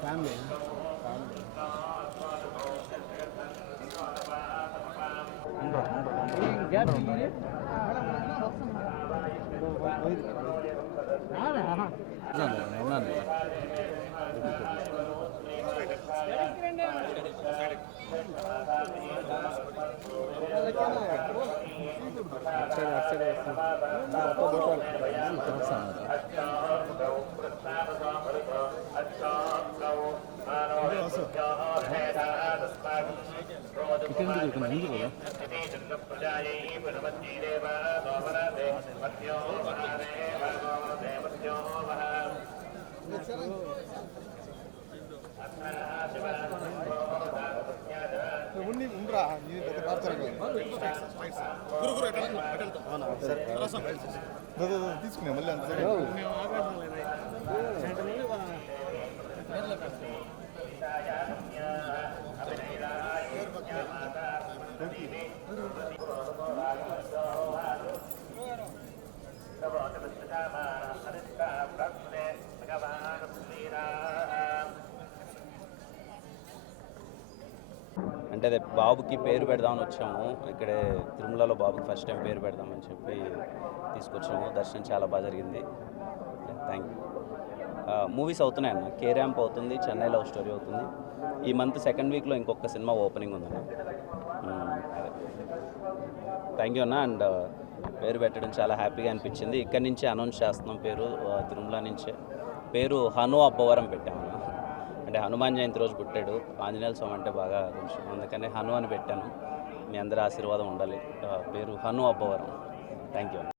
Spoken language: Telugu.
ఫ్యామిలీ తీసుకునే మళ్ళీ అంత అంటే అదే బాబుకి పేరు పెడదామని వచ్చాము. ఇక్కడే తిరుమలలో బాబుకి ఫస్ట్ టైం పేరు పెడదామని చెప్పి తీసుకొచ్చాము. దర్శనం చాలా బాగా జరిగింది. Thank you. మూవీస్ అవుతున్నాయి అన్న. కే ర్యాంప్ అవుతుంది, చెన్నై లవ్ స్టోరీ అవుతుంది. ఈ మంత్ సెకండ్ వీక్లో ఇంకొక సినిమా ఓపెనింగ్ ఉందన్న. థ్యాంక్ యూ అన్న. అండ్ పేరు పెట్టడం చాలా హ్యాపీగా అనిపించింది. ఇక్కడి నుంచే అనౌన్స్ చేస్తున్నాం పేరు, తిరుమల నుంచే. పేరు హను అబ్బవరం పెట్టాము. అంటే హనుమాన్ జయంతి రోజు పుట్టాడు. ఆంజనేయ స్వామి అంటే బాగా కొంచెం, అందుకనే హను అని పెట్టాను. మీ అందరి ఆశీర్వాదం ఉండాలి. పేరు హను అబ్బవరం. Thank you.